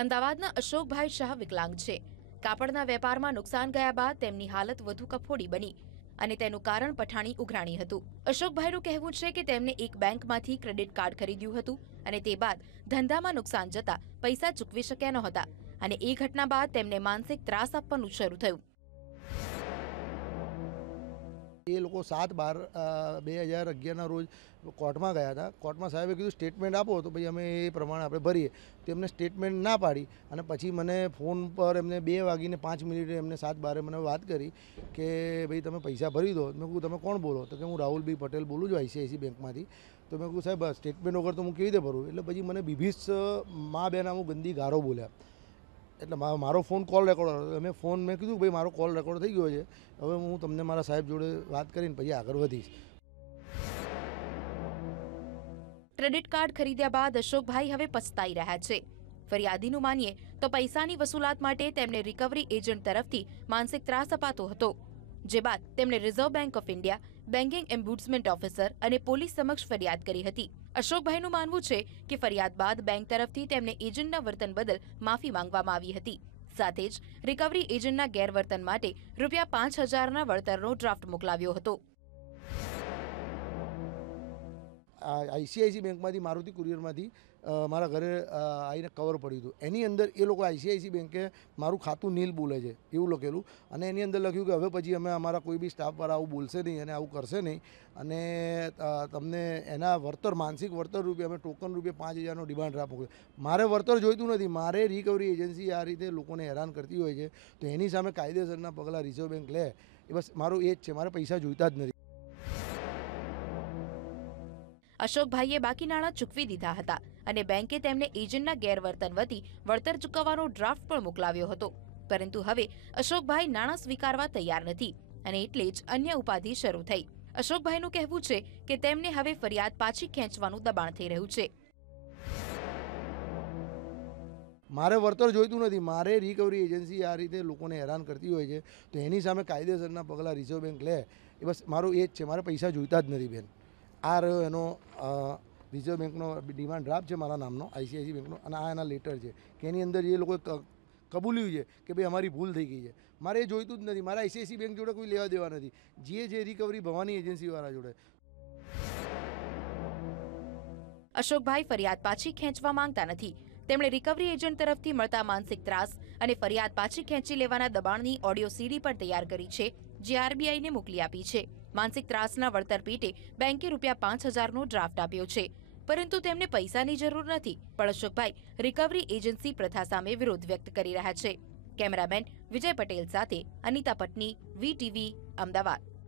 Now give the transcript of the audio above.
અમદાવાદના અશોકભાઈ શાહ વિકલાંગ છે. કાપડના વેપારમાં નુકસાન ગયા બાદ તેમની હાલત વધુ કફોડી બની અને તેનું કારણ પઠાણી ઉઘરાણી હતું. અશોકભાઈનું કહેવું છે કે તેમને એક બેંકમાંથી ક્રેડિટ કાર્ડ ખરીદ્યું હતું અને તે બાદ ધંધામાં નુકસાન જતા પૈસા ચૂકવી શક્યા નહોતા અને એ ઘટના બાદ તેમને માનસિક ત્રાસ આપવાનું શરૂ થયું. લોકો સાત બાર બે હજાર અગિયારના રોજ કોર્ટમાં ગયા હતા. કોર્ટમાં સાહેબે કીધું સ્ટેટમેન્ટ આપો. તો ભાઈ અમે એ પ્રમાણે આપણે ભરીએ. તો એમને સ્ટેટમેન્ટ ના પાડી અને પછી મને ફોન પર એમને બે વાગીને પાંચ મિનિટે એમને સાત બારે મને વાત કરી કે, ભાઈ, તમે પૈસા ભરી દો. મેં કહું તમે કોણ બોલો? તો કે, હું રાહુલભાઈ પટેલ બોલું છું આઈસીઆઈસી બેંકમાંથી તો મેં કહું સાહેબ સ્ટેટમેન્ટ વગર તો હું કેવી રીતે ભરું? એટલે પછી મને બીભીસ મા બેન આવું ગંદી ગારો બોલ્યા. એટલે મારો ફોન કોલ રેકોર્ડ હતો. મેં ફોન મેં કીધું ભાઈ મારો કોલ રેકોર્ડ થઈ ગયો છે. હવે હું તમને મારા સાહેબ જોડે વાત કરીને પછી આગળ વધીશ. ક્રેડિટ કાર્ડ ખરીદ્યા બાદ અશોકભાઈ હવે પસ્તાઈ રહ્યા છે. ફરિયાદીનું માનીએ તો પૈસાની વસૂલાત માટે તેમને રિકવરી એજન્ટ તરફથી માનસિક ત્રાસ અપાતો હતો. જે બાદ તેમણે Reserve Bank of India banking ombudsman officer અને પોલીસ સમક્ષ ફરિયાદ કરી હતી. અશોકભાઈનું માનવું છે કે ફરિયાદ બાદ બેંક તરફથી તેમને એજન્ટના વર્તન બદલ માફી માંગવામાં આવી હતી. સાથે જ રિકવરી એજન્ટના ગેરવર્તન માટે રૂપિયા પાંચ હજારના વળતરનો ડ્રાફ્ટ મોકલાવ્યો હતો. આઈસીઆઈસી બેંકમાંથી, મારુતિ કુરિયરમાંથી મારા ઘરે આવીને કવર પડ્યું હતું. એની અંદર એ લોકો આઈસીઆઈસી બેંકે મારું ખાતું નીલ બોલે છે, એવું લખેલું. અને એની અંદર લખ્યું કે હવે પછી અમે અમારા કોઈ બી સ્ટાફવાળા આવું બોલશે નહીં અને આવું કરશે નહીં. અને તમને એના વળતર માનસિક વળતર રૂપે અમે ટોકન રૂપે પાંચ હજારનો ડિમાન્ડ ડ્રાફ્ટ મોકલ્યો મારે વળતર જોઈતું નથી. મારે રિકવરી એજન્સી આ રીતે લોકોને હેરાન કરતી હોય છે. તો એની સામે કાયદેસરના પગલાં રિઝર્વ બેંક લે. એ બસ મારું એ જ છે. મારે પૈસા જોઈતા જ નથી. અશોકભાઈએ બાકી નાણાં ચૂકવી દીધા હતા અને બેંકે તેમને એજન્ટના ગેરવર્તન વતી વળતર ચૂકવવાનો ડ્રાફ્ટ પણ મોકલાવ્યો હતો. પરંતુ હવે અશોકભાઈ નાણાં સ્વીકારવા તૈયાર નથી અને એટલે જ અન્ય ઉપાધિ શરૂ થઈ. અશોકભાઈનું કહેવું છે કે તેમને હવે ફરિયાદ પાછી ખેંચવાનું દબાણ થઈ રહ્યું છે. મારે વળતર જોઈતું નથી. મારે રિકવરી એજન્સી આ રીતે લોકોને હેરાન કરતી હોય છે, તો એની સામે કાયદેસરના પગલાં રિઝર્વ બેંક લે. એ બસ મારું એ જ છે. મારે પૈસા જોઈતા જ નથી બેન. આ રહ્યો એનો રિઝર્વ બેંકનો ડિમાન્ડ ડ્રાફ્ટ છે મારા નામનો, આઈસીઆઈસી બેંકનો, અને આ એના લેટર છે, કે એની અંદર એ લોકોએ કબૂલ્યું છે કે ભાઈ અમારી ભૂલ થઈ ગઈ છે. મારે એ જોઈતું જ નથી. મારે આઈસીઆઈસી બેંક જોડે કોઈ લેવા દેવા નથી. જે જે રિકવરી ભવાની એજન્સીવાળા જોડે. અશોકભાઈ ફરિયાદ પાછી ખેંચવા માંગતા નથી. તેમણે રિકવરી એજન્ટ તરફથી મળતા માનસિક ત્રાસ અને ફરિયાદ પાછી ખેંચી લેવાના દબાણની ઓડિયો સીડી પણ તૈયાર કરી છે. જે આરબીઆઈને મોકલી આપી છે. માનસિક ત્રાસના વળતર પેટે બેંકે રૂપિયા પાંચ હજારનો ડ્રાફ્ટ આપ્યો છે. પરંતુ તેમને પૈસાની જરૂર નથી. પણ અશોકભાઈ રિકવરી એજન્સી પ્રથા સામે વિરોધ વ્યક્ત કરી રહ્યા છે. કેમેરામેન વિજય પટેલ સાથે અનિતા પટની, વીટીવી, અમદાવાદ.